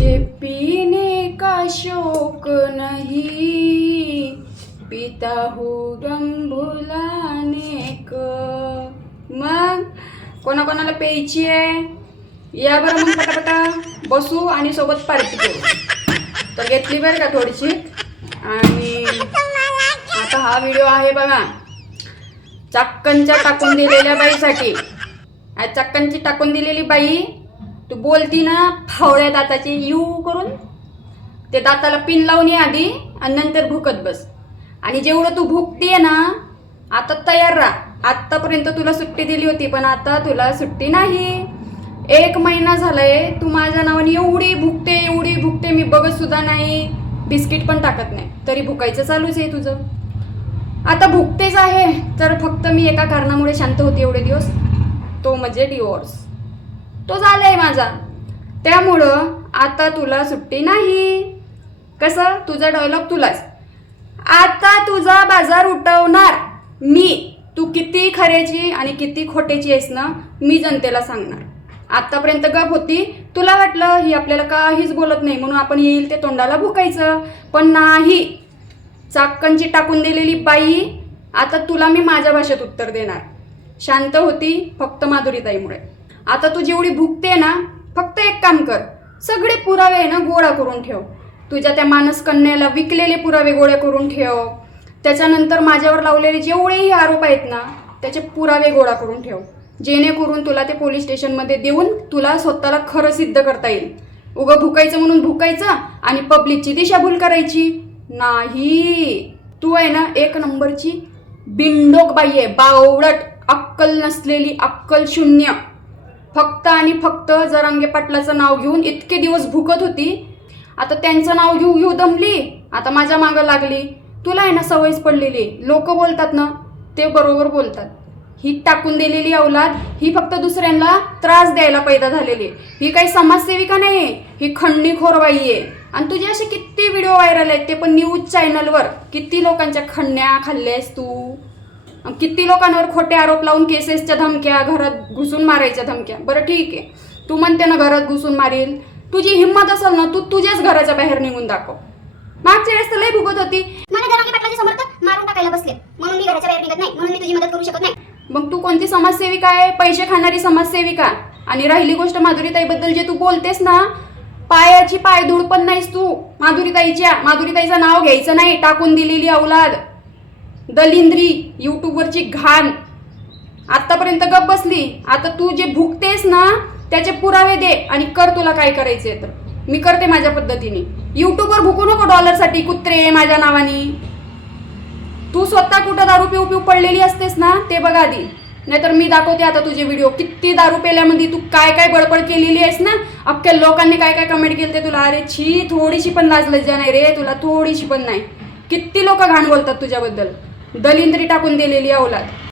मुझे पीने का शौक नहीं? पिता हूँ गम भुलाने का मग कोणाकोणाला प्यायची आहे? या बरं मग पटापटा. बसू आणि सोबत पार्टी देऊ तर घेतली बरं का थोडीशी? आणि आता हा व्हिडिओ आहे बघा. चाक्कनच्या टाकून दिलेल्या बाईसाठी. चक्कांची टाकून दिलेली बाई. तू बोलती ना फावळ्या दाताची यू करून. ते दाताला पिन लावून ये आधी आणि नंतर भुकत बस. आणि जेवढं तू भुकतीये ना आता तयार राहा. आत्तापर्यंत तुला सुट्टी दिली होती पण आता तुला सुट्टी नाही. एक महिना झालाय तू माझ्या नावाने एवढी भुकते एवढी भुकते मी बघत सुद्धा नाही. बिस्किट पण टाकत नाही. तरी भुकायचं चालूच आहे तुझं. आता भुकतेच आहे तर फक्त मी एका कारणामुळे शांत होते एवढे दिवस. तो म्हणजे डिवोर्स तो झालाय माझा. त्यामुळं आता तुला सुट्टी नाही. कसं? तुझा डायलॉग तुलाच. आता तुझा बाजार उठवणार मी. तू किती खऱ्याची आणि किती खोट्याची आहेस ना मी जनतेला सांगणार. आतापर्यंत गप होती. तुला वाटलं ही आपल्याला काहीच बोलत नाही म्हणून आपण येईल ते तोंडाला भुकायचं. पण नाही. चाकणची टाकून दिलेली बाई आता तुला मी माझ्या भाषेत उत्तर देणार. शांत होती फक्त माधुरीताईमुळे. आता तू जेवढी भुकते ना फक्त एक काम कर. सगळे पुरावे आहे ना गोळा करून ठेव. तुझ्या त्या मानस कन्याला विकलेले पुरावे गोळे करून ठेव. त्याच्यानंतर माझ्यावर लावलेले जेवढेही आरोप आहेत ना त्याचे पुरावे गोळा करून ठेव. जेणेकरून तुला ते पोलीस स्टेशनमध्ये देऊन तुला स्वतःला खरं सिद्ध करता येईल. उगं भुकायचं म्हणून भुकायचं आणि पब्लिकची दिशाभूल करायची. नाही. तू आहे ना एक नंबरची बिंडोक बाई आहे. बावळट अक्कल नसलेली अक्कल शून्य. फक्त आणि फक्त जरांगे पाटलाचं नाव घेऊन इतके दिवस भुकत होती आता त्यांचं नाव घेऊ घेऊ दमली आता माझ्या मागं लागली. तुला आहे ना सवयच पडलेली. लोक बोलतात ना ते बरोबर बोलतात. ही टाकून दिलेली अवलाद ही फक्त दुसऱ्यांना त्रास द्यायला पैदा झालेली. आहे. ही काही समाजसेविका नाही आहे ही खंडणीखोर बाई आहे आणि तुझे असे किती व्हिडिओ व्हायरल आहेत ते पण न्यूज चॅनलवर किती लोकांच्या खंड्या खाल्ल्यास तू? किती लोकांवर खोटे आरोप लावून केसेसच्या धमक्या घरात घुसून मारायच्या धमक्या. बरं ठीक आहे. तू म्हणते ना घरात घुसून मारील तुझी हिंमत असेल ना तू तुझ्याच घराच्या बाहेर निघून दाखव. मागच्या वेळेस तर लय भुगत होती. मला जरांगे पाटलाचे समर्थक मारून टाकायला बसले. म्हणून मी घराच्या बाहेर निघत नाही. म्हणून मी तुझी मदत करू शकत नाही. मग तू कोणती समाजसेविका आहे? पैसे खाणारी समाजसेविका? आणि राहिली गोष्ट माधुरीताईबद्दल जे तू बोलतेस ना पायाची पायधूळ पण नाहीस तू. माधुरीताईच्या माधुरीताईचं नाव घ्यायचं नाही. टाकून दिलेली अवलाद दलिंद्री यूट्यूबवरची घाण. आतापर्यंत गप बसली. आता तू जे भुकतेस ना त्याचे पुरावे दे आणि कर तुला काय करायचे तर. मी करते माझ्या पद्धतीने. युट्यूबवर भुकू नको डॉलरसाठी कुत्रे माझ्या नावाने. तू स्वतः कुठं दारू पिऊ पिऊ पडलेली असतेस ना ते बघा आधी. नाहीतर मी दाखवते आता तुझे व्हिडिओ किती दारू पेल्यामध्ये तू काय काय बडबड केलेली आहेस ना? अख्ख्या लोकांनी काय काय कमेंट केले ते तुला? अरे छी थोडीशी पण लाज लज्जा नाही रे तुला थोडीशी पण नाही. किती लोक घाण बोलतात तुझ्याबद्दल. दलिंद्री टाकून दिलेली अवलाद